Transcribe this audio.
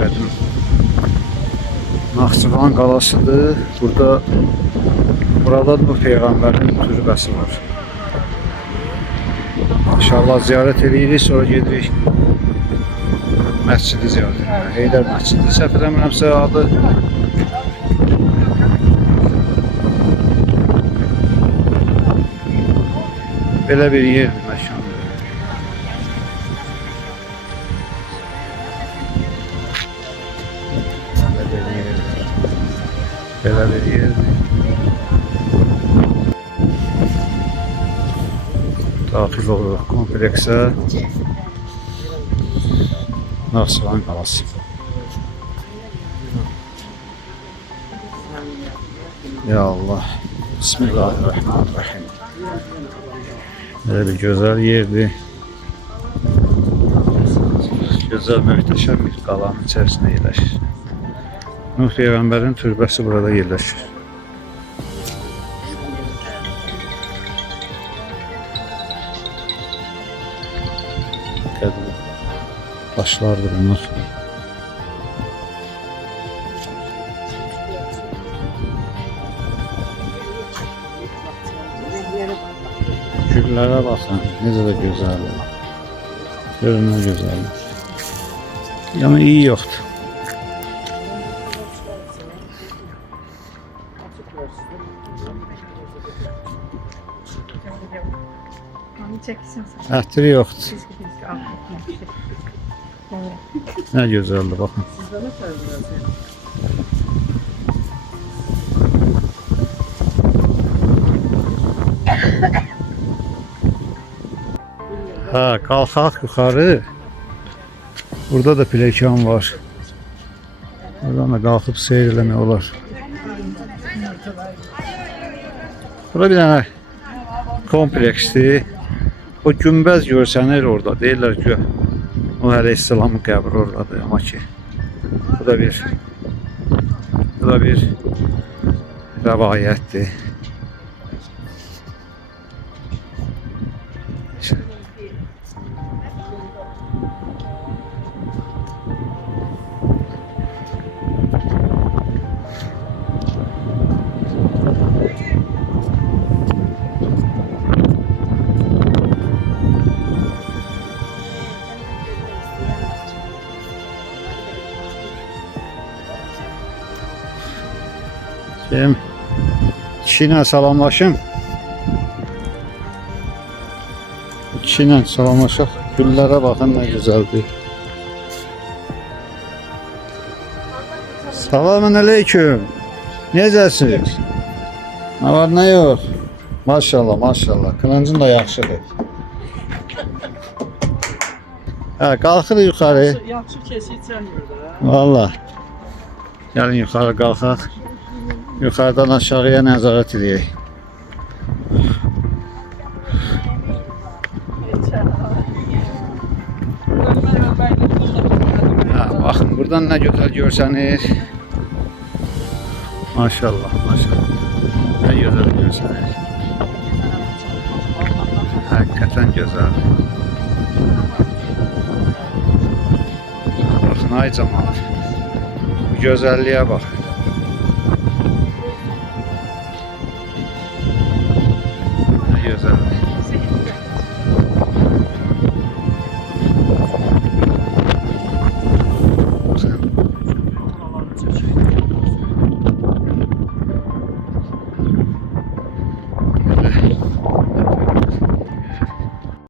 qədim Naxçıvan qalasıdır. Burada Nuh Peyğəmbərin türbəsi var. İnşallah ziyarət edirik, sonra gedirik məscidi ziyarət edirik. Heydər məscidi səhv eləmirəmsə adı. Belə bir yerdir, məkandır. Belə bir yerdir. Daxil oluruq kompleksə. Naxçıvan qalası. Ya Allah. Bismillahirrahmanirrahim. Belə bir gözəl yerdir. Gözəl, möhtəşəm bir qalanın içərisində yerləşir. Nuh Peyğəmbərin türbəsi burada yerləşir. Qədim daşlardır bunlar. Güllərə baxın, necə də gözəldir. Görün nə gözəldir. Yəni iyi yoxdur. Ətri yoxdur. Nə gözəldir, baxın. Hə, qalxaq yuxarı. Burada da pilləkən var. Buradan da qalxıb seyr eləmək olar. Bura bir dənə kompleksdir. O günbəz görsənir orada. Deyirlər ki, o Əleyhisselamın qəbri oradadır. Amma ki, bu da bir rəvayətdir. Kişiyle salamlaşım. Kişiyle salamlaşaq. Güllərə baxın, nə gözəldir. Selamun aleyküm. Necəsiniz? Nə var, nə yox? Maşallah, maşallah. Kılıncın da yaxşıdır. Hə, qalxırıq yuxarı. Yaxşı keçid çəkmir də. Vallahi. Gəlin yuxarı qalxaq. Yuxarıdan aşağıya nəzarət edək. Baxın, buradan nə gözəl görsənir. Maşallah, maşallah. Nə gözəl görsənir. Həqiqətən gözəldir. Baxın, ay cəmaət. Bu gözəlliyə bax.